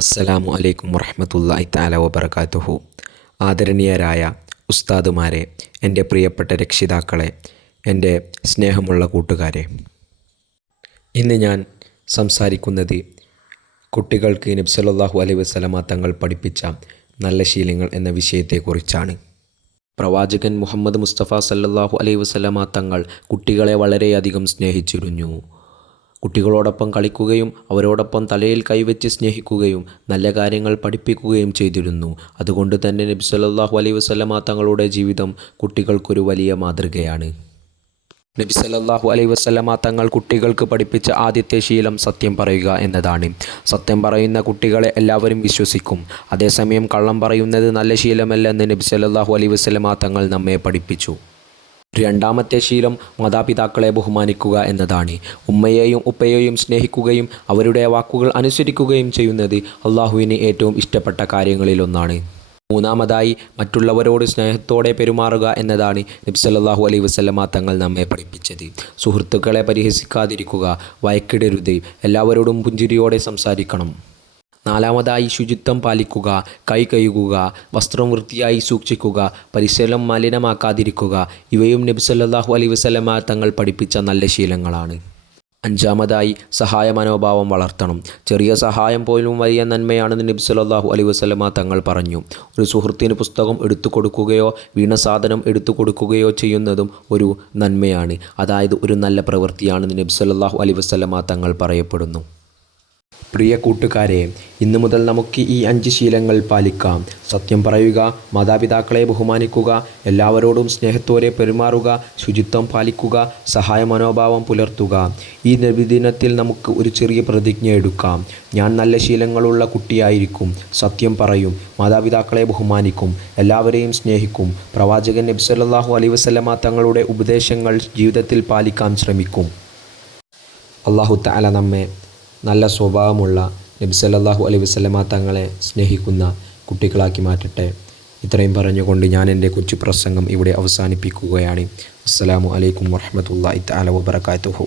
അസ്സലാമു അലൈക്കും വറഹ്മത്തുള്ളാഹി തആല വബറകാതുഹു. ആദരണീയരായ ഉസ്താദുമാരെ, എൻ്റെ പ്രിയപ്പെട്ട രക്ഷിതാക്കളെ, എൻ്റെ സ്നേഹമുള്ള കൂട്ടുകാരെ, ഇന്ന് ഞാൻ സംസാരിക്കുന്നത് കുട്ടികൾക്ക് നബി സല്ലല്ലാഹു അലൈഹി വസല്ലമ തങ്ങൾ പഠിപ്പിച്ച നല്ല ശീലങ്ങൾ എന്ന വിഷയത്തെക്കുറിച്ചാണ്. പ്രവാചകൻ മുഹമ്മദ് മുസ്തഫ സല്ലല്ലാഹു അലൈഹി വസല്ലമ തങ്ങൾ കുട്ടികളെ വളരെയധികം സ്നേഹിച്ചിരുന്നു. കുട്ടികളോടൊപ്പം കളിക്കുകയും അവരോടൊപ്പം തലയിൽ കൈവച്ച് സ്നേഹിക്കുകയും നല്ല കാര്യങ്ങൾ പഠിപ്പിക്കുകയും ചെയ്തിരുന്നു. അതുകൊണ്ട് തന്നെ നബി സല്ലല്ലാഹു അലൈഹി വസല്ലമ തങ്ങളുടെ ജീവിതം കുട്ടികൾക്കൊരു വലിയ മാതൃകയാണ്. നബി സല്ലല്ലാഹു അലൈഹി വസല്ലമ തങ്ങൾ കുട്ടികൾക്ക് പഠിപ്പിച്ച ആദ്യത്തെ ശീലം സത്യം പറയുക എന്നതാണ്. സത്യം പറയുന്ന കുട്ടികളെ എല്ലാവരും വിശ്വസിക്കും. അതേസമയം കള്ളം പറയുന്നത് നല്ല ശീലമല്ലെന്ന് നബി സല്ലല്ലാഹു അലൈഹി വസല്ലമ തങ്ങൾ നമ്മെ പഠിപ്പിച്ചു. രണ്ടാമത്തെ ശീലം മാതാപിതാക്കളെ ബഹുമാനിക്കുക എന്നതാണ്. ഉമ്മയെയും ഉപ്പയെയും സ്നേഹിക്കുകയും അവരുടെ വാക്കുകൾ അനുസരിക്കുകയും ചെയ്യുന്നത് അള്ളാഹുവിന് ഏറ്റവും ഇഷ്ടപ്പെട്ട കാര്യങ്ങളിലൊന്നാണ്. മൂന്നാമതായി മറ്റുള്ളവരോട് സ്നേഹത്തോടെ പെരുമാറുക എന്നതാണ് നബി സല്ലല്ലാഹു അലൈഹി വസല്ലമ തങ്ങൾ നമ്മെ പഠിപ്പിച്ചത്. സുഹൃത്തുക്കളെ പരിഹസിക്കാതിരിക്കുക, വഴക്കിടരുത്, എല്ലാവരോടും പുഞ്ചിരിയോടെ സംസാരിക്കണം. നാലാമതായി ശുചിത്വം പാലിക്കുക, കൈ കഴുകുക, വസ്ത്രം വൃത്തിയായി സൂക്ഷിക്കുക, പരിസരം മലിനമാക്കാതിരിക്കുക, ഇവയും നബി സല്ലല്ലാഹു അലൈഹി വസല്ലമ തങ്ങൾ പഠിപ്പിച്ച നല്ല ശീലങ്ങളാണ്. അഞ്ചാമതായി സഹായ മനോഭാവം വളർത്തണം. ചെറിയ സഹായം പോലും വലിയ നന്മയാണെന്ന് നബി സല്ലല്ലാഹു അലൈഹി വസല്ലമ തങ്ങൾ പറഞ്ഞു. ഒരു സുഹൃത്തിന് പുസ്തകം എടുത്തു കൊടുക്കുകയോ വീണ സാധനം എടുത്തു കൊടുക്കുകയോ ചെയ്യുന്നതും ഒരു നന്മയാണ്, അതായത് ഒരു നല്ല പ്രവൃത്തിയാണെന്ന് നബി സല്ലല്ലാഹു അലൈഹി വസല്ലമ തങ്ങൾ പറയപ്പെടുന്നു. പ്രിയ കൂട്ടുകാരെ, ഇന്നു മുതൽ നമുക്ക് ഈ 5 ശീലങ്ങൾ പാലിക്കാം. സത്യം പറയുക, മാതാപിതാക്കളെ ബഹുമാനിക്കുക, എല്ലാവരോടും സ്നേഹത്തോടെ പെരുമാറുക, ശുചിത്വം പാലിക്കുക, സഹായ മനോഭാവം പുലർത്തുക. ഈ നബിദിനത്തിൽ നമുക്ക് ഒരു ചെറിയ പ്രതിജ്ഞ എടുക്കാം. ഞാൻ നല്ല ശീലങ്ങളുള്ള കുട്ടിയായിരിക്കും, സത്യം പറയും, മാതാപിതാക്കളെ ബഹുമാനിക്കും, എല്ലാവരെയും സ്നേഹിക്കും, പ്രവാചകൻ നബി സല്ലല്ലാഹു അലൈഹി വസല്ലമ തങ്ങളുടെ ഉപദേശങ്ങൾ ജീവിതത്തിൽ പാലിക്കാൻ ശ്രമിക്കും. അല്ലാഹു തആല നമ്മെ നല്ല സ്വഭാവമുള്ള നബി സല്ലല്ലാഹു അലൈഹി വസല്ലമ തങ്ങളെ സ്നേഹിക്കുന്ന കുട്ടികളാക്കി മാറ്റട്ടെ. ഇത്രയും പറഞ്ഞുകൊണ്ട് ഞാൻ എൻ്റെ കൊച്ചു പ്രസംഗം ഇവിടെ അവസാനിപ്പിക്കുകയാണ്. അസ്സലാമു അലൈക്കും വറഹ്മത്തുള്ളാഹി തആല വബറകാതുഹു.